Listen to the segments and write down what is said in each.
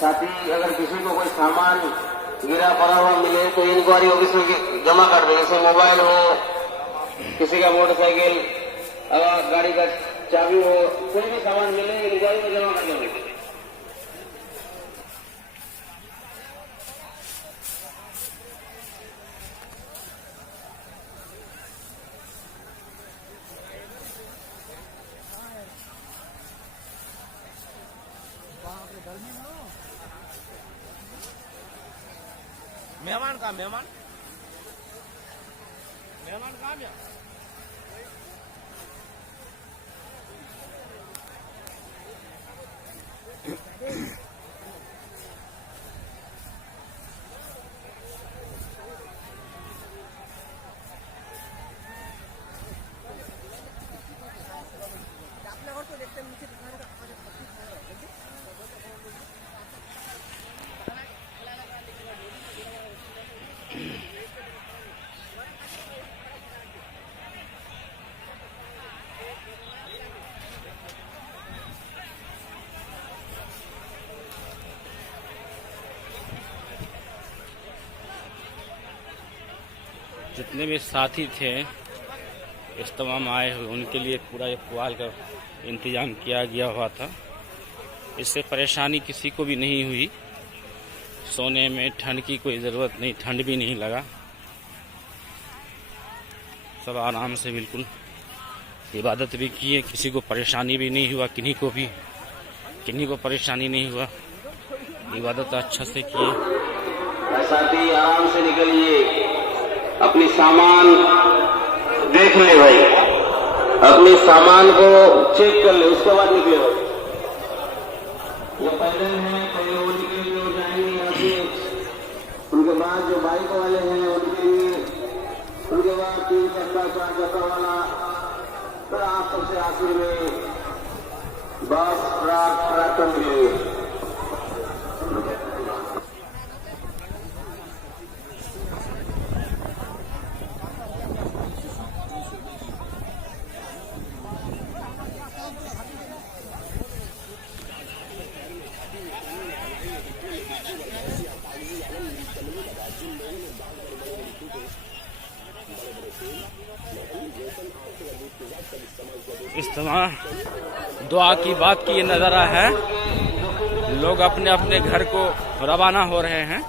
साथ ही अगर किसी को कोई सामान गिरा पड़ा हुआ मिले तो इंक्वायरी ऑफिस में जमा कर देंगे। जैसे मोबाइल हो, किसी का मोटरसाइकिल, अगर गाड़ी का चाबी हो, कोई भी सामान मिले इंक्वायरी में जमा कर देंगे। मेहमान कहाँ मेहमान कहाँ गया? जितने भी साथी थे इस तमाम आए हुए उनके लिए पूरा ये पुआल का इंतजाम किया गया हुआ था। इससे परेशानी किसी को भी नहीं हुई। सोने में ठंड की कोई ज़रूरत नहीं, ठंड भी नहीं लगा। सब आराम से बिल्कुल इबादत भी किए, किसी को परेशानी भी नहीं हुआ, किन्हीं को परेशानी नहीं हुआ। इबादत अच्छा से किए। साथी आराम से निकलिए, अपनी सामान देख ले भाई, अपने सामान को चेक कर ले, उसके बाद निकले भाई। जो पैदल हैं पहले उनके लिए हो जाएंगे यहाँ से, उनके बाद जो बाइक वाले हैं उनके लिए, उनके बाद 3 चक्का 4 चक्का वाला, फिर आप सबसे आखिर में बस ट्रैक्टर के लिए। इज्तिमा दुआ की बात की ये नज़ारा है। लोग अपने अपने घर को रवाना हो रहे हैं।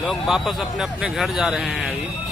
लोग वापस अपने अपने घर जा रहे हैं अभी।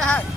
आहात